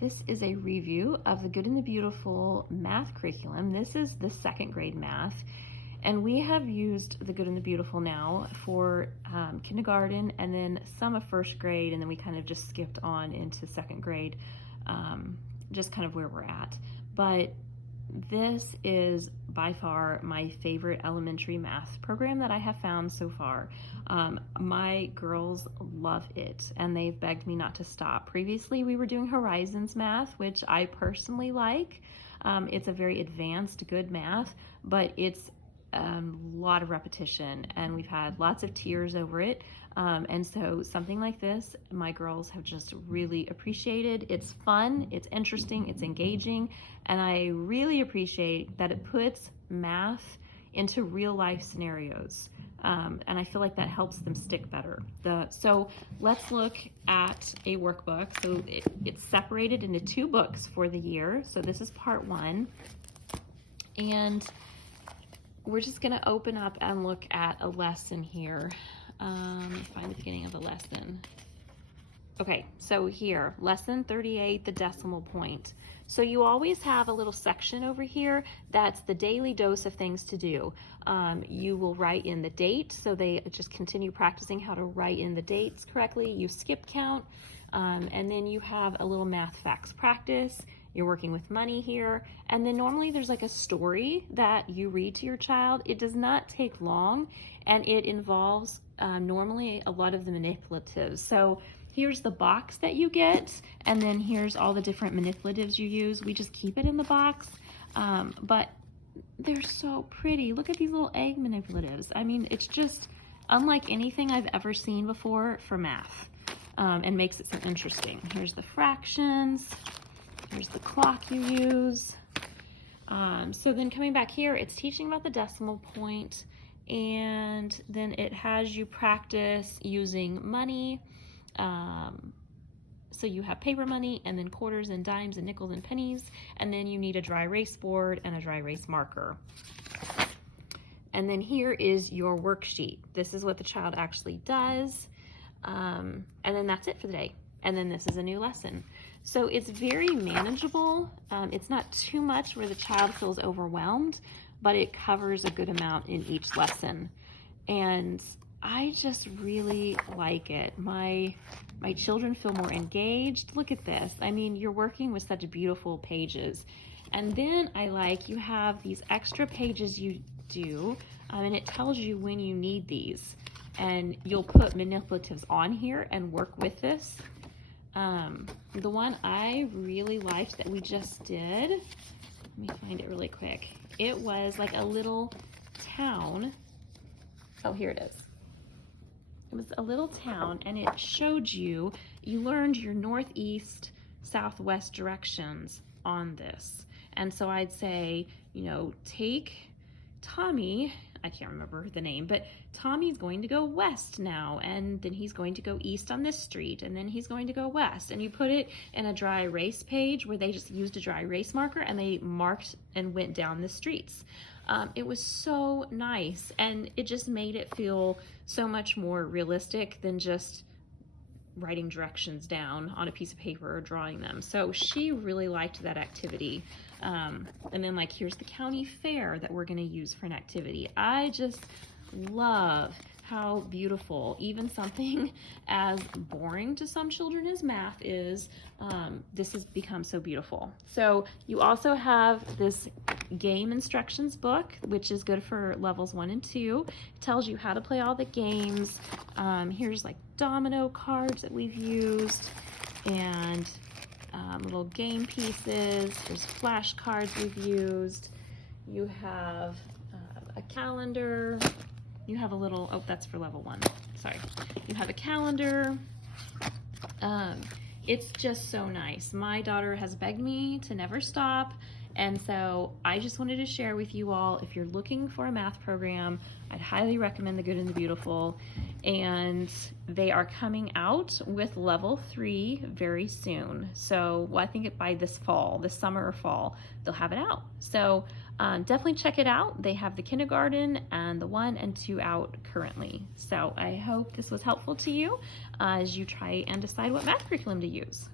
This is a review of the Good and the Beautiful math curriculum. This is the second grade math, and we have used the Good and the Beautiful now for kindergarten and then some of first grade, and then we kind of just skipped on into second grade, just kind of where we're at. But this is by far my favorite elementary math program that I have found so far. My girls love it and they've begged me not to stop. Previously we were doing Horizons math, which I personally like. It's a very advanced, good math, but it's a lot of repetition and we've had lots of tears over it. And so something like this, my girls have just really appreciated. It's fun, it's interesting, it's engaging, and I really appreciate that it puts math into real life scenarios. And I feel like that helps them stick better. So let's look at a workbook. So it's separated into two books for the year. So this is part one. And we're just gonna open up and look at a lesson here. Let me find the beginning of the lesson. Okay, so here, lesson 38, the decimal point. So you always have a little section over here that's the daily dose of things to do. You will write in the date, so they just continue practicing how to write in the dates correctly. You skip count, and then you have a little math facts practice. You're working with money here, and then normally there's like a story that you read to your child. It does not take long, and it involves normally a lot of the manipulatives. So here's the box that you get, and then here's all the different manipulatives you use. We just keep it in the box, but they're so pretty. Look at these little egg manipulatives. I mean, it's just unlike anything I've ever seen before for math, and makes it so interesting. Here's the fractions. Here's the clock you use. So then coming back here, it's teaching about the decimal point, and then it has you practice using money. So you have paper money, and then quarters and dimes and nickels and pennies, and then you need a dry erase board and a dry erase marker. And then here is your worksheet. This is what the child actually does. And then that's it for the day. And then this is a new lesson. So it's very manageable. It's not too much where the child feels overwhelmed, but it covers a good amount in each lesson. And I just really like it. My children feel more engaged. Look at this. I mean, you're working with such beautiful pages. And then I like you have these extra pages you do, and it tells you when you need these. And you'll put manipulatives on here and work with this. The one I really liked that we just did, let me find it really quick. It was like a little town. Oh, here it is. It was a little town, and it showed you learned your northeast, southwest directions on this. And so I'd say, take Tommy, I can't remember the name, but Tommy's going to go west now, and then he's going to go east on this street, and then he's going to go west. And you put it in a dry erase page where they just used a dry erase marker and they marked and went down the streets. It was so nice, and it just made it feel so much more realistic than just writing directions down on a piece of paper or drawing them. So she really liked that activity. And then like, here's the county fair that we're gonna use for an activity. I just love how beautiful even something as boring to some children as math is, this has become so beautiful. So you also have this game instructions book, which is good for levels 1 and 2. It tells you how to play all the games. Here's like domino cards that we've used, and little game pieces. There's flashcards we've used. You have a calendar. You have a little, oh, that's for level 1. Sorry. You have a calendar. It's just so nice. My daughter has begged me to never stop. And so I just wanted to share with you all, if you're looking for a math program, I'd highly recommend the Good and the Beautiful. And they are coming out with level 3 very soon. So I think by this summer or fall, they'll have it out. So definitely check it out. They have the kindergarten and the 1 and 2 out currently. So I hope this was helpful to you as you try and decide what math curriculum to use.